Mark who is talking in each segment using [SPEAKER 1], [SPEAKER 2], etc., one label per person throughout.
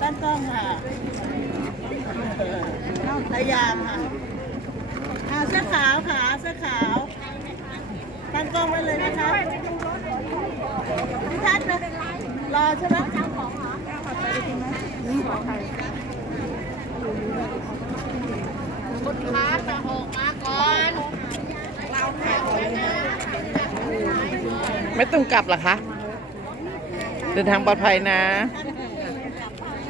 [SPEAKER 1] ด้านกล้องค่ะพยายามค่ะอ่าเสื้อขาวค่ะเสื้อขาวตั้งกล้องไว้เลยนะคะพี่ทัศน์นะรอใช่ไหมเจ้าของเหรอคุณค้าจะออกมาก่อน
[SPEAKER 2] ไม่ต้องกลับหรอคะ เดินทางปลอดภัยนะ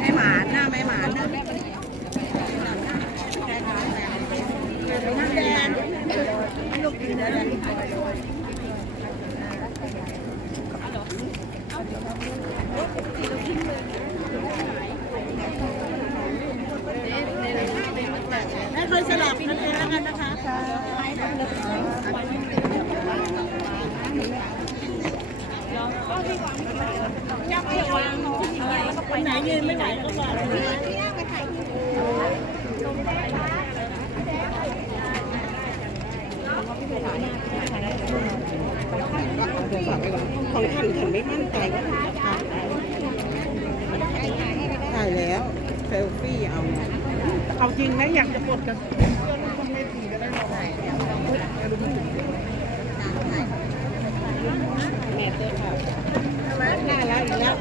[SPEAKER 1] ไม่หมานนะไม่หมานนะน้ำแดงลูกกินได้เลยแม่เคยสลับกันเองแล้วกันนะคะคนไหนยืนไม่ไหวก็บอก
[SPEAKER 3] ของ มั่นใจว่าถ่ายแล้วเซลฟี่เอาเอาจริงนะอยากจะกดกันแม่เต้ค่ะน่ารักอีกแล้ว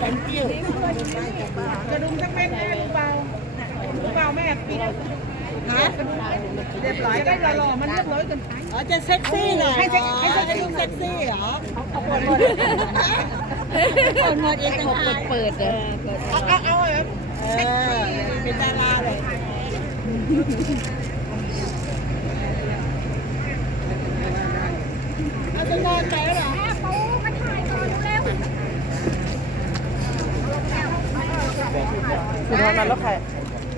[SPEAKER 1] thank you
[SPEAKER 3] กระดุมสักเม็ดแม่ลูกเบาลูกเบาแม่ปิด
[SPEAKER 1] ฮะ
[SPEAKER 3] เรียบร้อยได้หล่อๆมันเรียบร้อยเกันไป
[SPEAKER 1] อ๋อจะเซ็กซี่หน่อย
[SPEAKER 3] ให้เซ็ก
[SPEAKER 1] อ๋อ
[SPEAKER 3] ให้เซ็ก
[SPEAKER 1] ให้ดูเซ็กซี่เหรอ
[SPEAKER 3] คนหมด
[SPEAKER 1] คนหมดเองต่างหาก
[SPEAKER 2] เปิดเลย
[SPEAKER 3] เอาเอาเอาเอ
[SPEAKER 1] อเป็นดาราเลยเอาจะนอนไปแล้วเหรอ
[SPEAKER 2] คุณทำมาแล้วใคร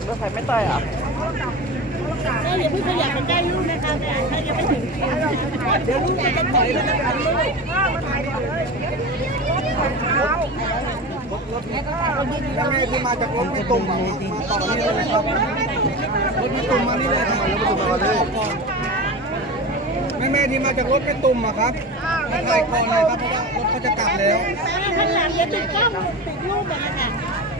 [SPEAKER 2] แล้วใครไม่ต่อยเหรอ
[SPEAKER 1] แม่อย่าเพิ่งขยับไปใกล้ลูกนะคะแม่ถ้ายังไม่ถึงเดี๋ยวลูกจะถอยแล้วนะคะลูก
[SPEAKER 4] ยังไงที่มาจากรถพี่ตุ้มาต่อนี่เลยครับรถพี่ตุ้มมานี่เลยทำไมรถพี่ตุ้มมาเลยแม่แม่ที่มาจากรถพี่ตุ้มอะครับไม่ถ่ายก่อนเลยครับเพราะว่ารถเขาจะกลับแล้ว
[SPEAKER 1] ข้างหลังอย่าติดกล้องติดรูปเลยนะคะ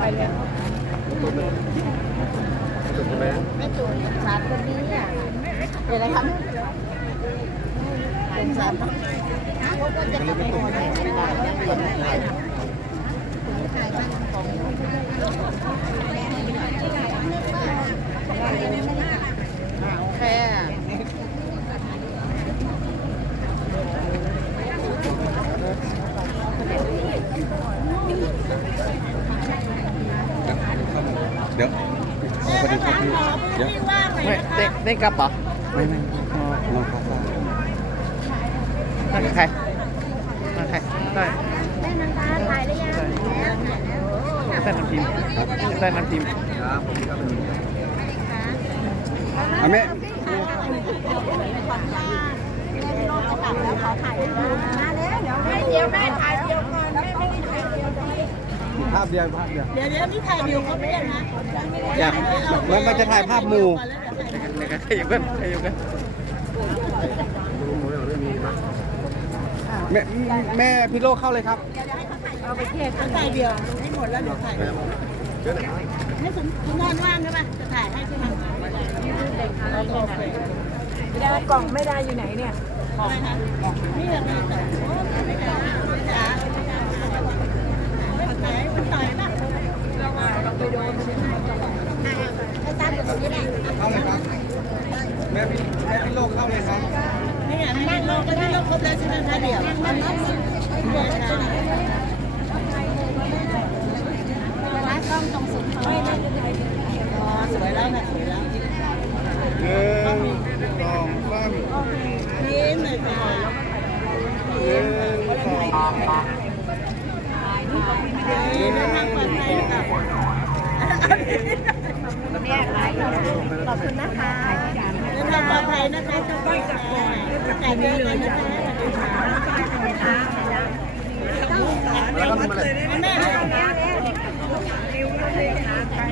[SPEAKER 4] แม่
[SPEAKER 1] จูนสามคนนี้อะเดี๋ยวอะไรครับเป็นสามเขาก็จะไปหมดเลยโอเค
[SPEAKER 4] เดี๋ยว
[SPEAKER 1] แม่ก็ถามหมอพื้นที่ว่างหน่อย
[SPEAKER 2] ไม่
[SPEAKER 1] นะคะ
[SPEAKER 2] ได้กลับเหรอ
[SPEAKER 4] ไม่ไม่น้องครับ
[SPEAKER 2] นั่นกับใครใครได้
[SPEAKER 1] แม่นันตาถ่ายหรือยัง
[SPEAKER 2] ได้น้ำพิมพ์ได้น้ำพิมพ์
[SPEAKER 4] ครับผมครับอะแม่
[SPEAKER 1] ขอถ่ายรูปมาแล้วเดี๋ยวแม่ถ่ายเดียวก่อนแม่ไม่ได้ถ่ายเดียว
[SPEAKER 4] ภาพเดียวภาพเดียว
[SPEAKER 1] เดี๋ยวเดี๋ยวนี่ถ่ายเดียวก็ไม่ได้นะ
[SPEAKER 4] อยากแล้วมันจะถ่ายภาพหมู่
[SPEAKER 2] เดี๋ยวกันขยับกันขยับกัน
[SPEAKER 4] แม่แม่พี่โลเข้าเลยครับ
[SPEAKER 1] เอาไปเทียบกันถ่ายเดียวให้หมดแล้วเดี๋ยวถ่ายให้สมคุณนอนว่างใช่ไหมจะถ่ายให้ใช่ไหม
[SPEAKER 3] ไม่ได้กล่องไม่ได้อยู่ไหนเนี่ย
[SPEAKER 1] อะไรนะนี่แหละ
[SPEAKER 4] เข้าเลยครับแม่พี่แม่พี่โลกเข้าเลยครับ
[SPEAKER 1] นี่ไงนั่งโลกก็นั่งโลกครบแล้วใช่ไหมคะเดี๋ยวนั่งโลกร้านกล้องตรงสุดเขาอ๋อสวยแล้วนะสวยแล้ว
[SPEAKER 4] หนึ่งสองสามยิ้ม
[SPEAKER 1] เลยค่ะยิ้มเลยค่ะยิ้มเลยค่ะ ขอบคุณนะคะเดินทางปลอดภัยนะคะทุกคนค่ะแต่เดินเลยนะคะแม่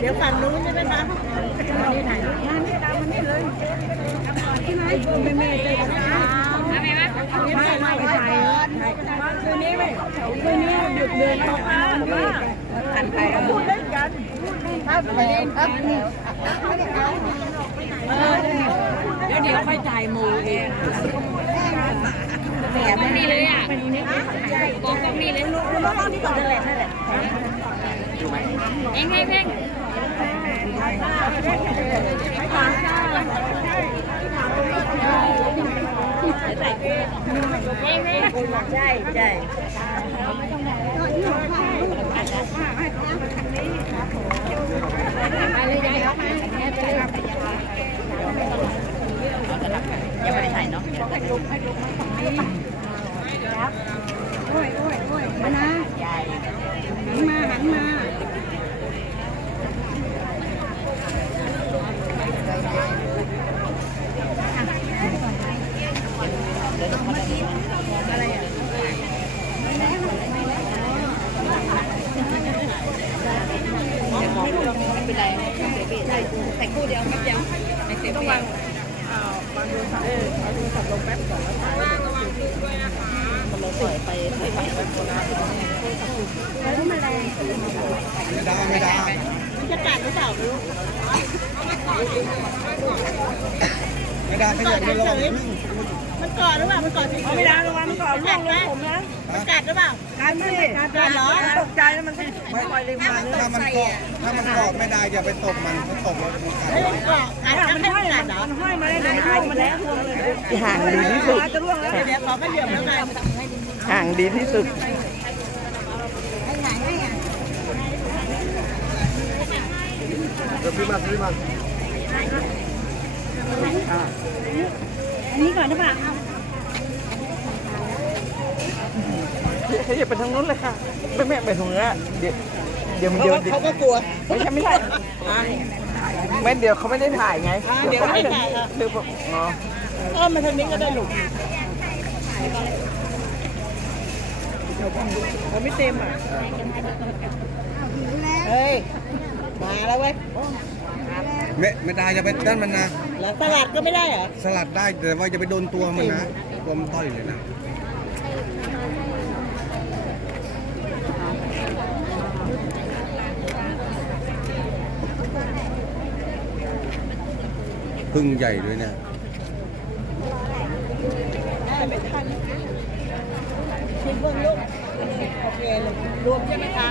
[SPEAKER 1] เดี๋ยวฝั่งนู้นใช่ไหมคะนี่ถ่ายรูปมานี่ดาวมันนี่เลยที่ไหนแม่แม่ใจนะคะแม่แม่ไม่ไม่ถ่ายคืนนี้ไหมคืนนี้หยุดเดินตกน้ำมาหันไปพูดเล่นกัน ครับไปเล่นครับเดี๋ยวเดี๋ยวค่อยจ่ายมูเองแต่ไม่มีเลยอะบอกก็มีเลยลูกลูกน้องที่ก่อนนั่นแหละนั่นแหละเองให้เพ่งใช่ใช่ ยังไม่ได้ถ่ายเนาะ
[SPEAKER 3] มานะ
[SPEAKER 1] ใหญ่
[SPEAKER 3] หันมาหันมา
[SPEAKER 1] แต่ คู่เดียวแป๊บเดียวในเซฟต้องวางเราปล่อยไปปล่อยไป
[SPEAKER 4] ไม่ได้ไม่ได้
[SPEAKER 1] มันจะกัดหรือเปล่าลูก
[SPEAKER 4] ไม่ได้ไม่อยากได้ลอง
[SPEAKER 1] มันกอดหรือเปล่า มันกอดที่ไม่ได้ระวังมันกอดร่วงเลยผมนะมันกัดหรือเปล่า
[SPEAKER 3] การไม่
[SPEAKER 1] กัดเหรอ
[SPEAKER 3] ตกใจแล้วมันไม่ปล่อยเลยมา
[SPEAKER 4] ถ้ามันเกาะถ้ามันเกาะไม่ได้อย่าไปตบมันถ้าตบแล้วมันกัด
[SPEAKER 1] เฮ้ยมันเกาะกัดมันไม่กัดเหรอ
[SPEAKER 3] ห้อยมาเลยเดี๋ยวมันร่วงมาแล้ว
[SPEAKER 2] ห่างดีที่สุด
[SPEAKER 3] จะร่วงแล้ว
[SPEAKER 1] เดี๋ยวขอไปเหยียบแล้วกัน
[SPEAKER 2] ห่างดีที่สุด
[SPEAKER 4] เดี๋ยวพี่มาพี่มา
[SPEAKER 3] นี่ก่อนนะป่ะ
[SPEAKER 2] เขาอย่าไปทางนู้นเลยค่ะไม่แม่ไปทางนู้นเดี๋ยวเดี๋ยวมัน
[SPEAKER 1] เขา
[SPEAKER 2] เดี๋ยว
[SPEAKER 1] ก็เขาก็กลัว
[SPEAKER 2] ไม่ใช่ไม่ใช่ไม่เดี๋ยวเขาไม่ได้ถ่ายไง
[SPEAKER 1] เดี๋ยวไม่ถ่ายอะ
[SPEAKER 2] เดี๋ยวผมอ๋อ
[SPEAKER 1] อ้อมมาทางนี้ก็ได้หลูก
[SPEAKER 3] เราไม่เต็มอะ
[SPEAKER 1] เฮ้ยมาแล้วเว้ย
[SPEAKER 4] ไม่ไม่ได้อย่าไปด้านมันนะ
[SPEAKER 1] แล้วสลัดก็ไม่ได้เหรอ
[SPEAKER 4] สลัดได้แต่ว่าอย่าไปโดนตัวมันนะตัวมันต่อยเลยนะพึ่งใหญ่ด้วยเนี่ย
[SPEAKER 1] ได้ไม่ทันคิดเบิ่งลูกโอเคลูกรวมใช่ไหมคะ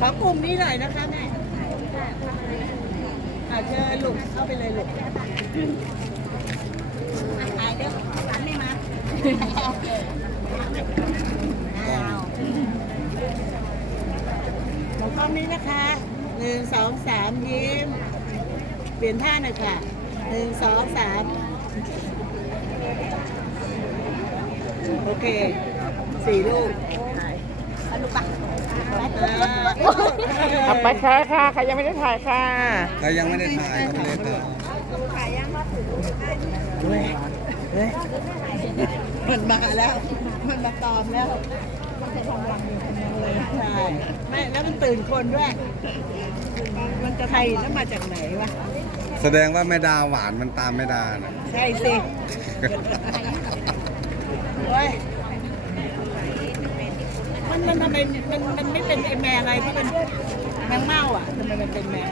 [SPEAKER 1] ขอกลุ่มนี้หน่อยนะคะแม่อะ เชิญลูกเข้าไปเลยลูกถ่ายเด้อร้านไม่มาอ้าวมองกล้องนี้นะคะหนึ่งสองสามยิ้ม เปลี่ยนท่าหน่อยค่ะหนึ่งสองสามโอเค สี่ลูกอันลูกปะ
[SPEAKER 2] เอาไปค่ะค่ะใครยังไม่ได้ถ่ายค่ะ
[SPEAKER 4] ใครยังไม่ได้ถ่ายก็ไม่ได้ถ่าย
[SPEAKER 1] มันมาแล้ว มันมาตอมแล้วใช่ไม่แล้วมันตื่นคนด้วย มันจะไทยแล้วมาจากไหนวะ
[SPEAKER 4] แสดงว่าแม่ดาหวานมันตามแม่ดานะ
[SPEAKER 1] ใช่สิเฮ้ย มันมันทำไมมันมันไม่เป็นไอแมงอะไรที่เป็นแมงเม่าอะทำไมมันเป็นแมง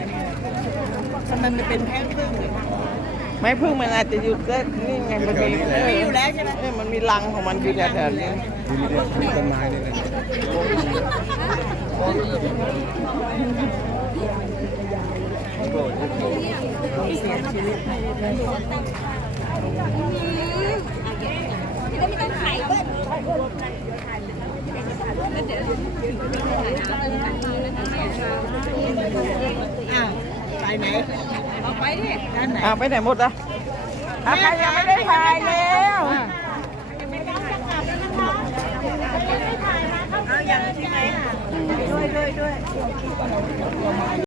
[SPEAKER 1] ทำไมมันเป็นแพ้พึ่งเลย
[SPEAKER 2] ไม่พึ่งมันอาจจะอยู่แค่นี่ไงมันมีเอ
[SPEAKER 1] มี
[SPEAKER 2] อ
[SPEAKER 1] อยู่แล้วใช่ไหม
[SPEAKER 2] เออมันมีรังของมันอยู่แถวๆนี้
[SPEAKER 4] ดูดิมีต้นไม้นี่เลย
[SPEAKER 1] อ้า อ่ะไปไหนเอาไปดิด้านไหน
[SPEAKER 2] อ่ะไปไหนหมดอ่ะอ่ะใครยังไม่ได้ถ่ายแล้ว
[SPEAKER 1] เอาอย่างที่ไหนด้วย
[SPEAKER 3] ด้วยด้วย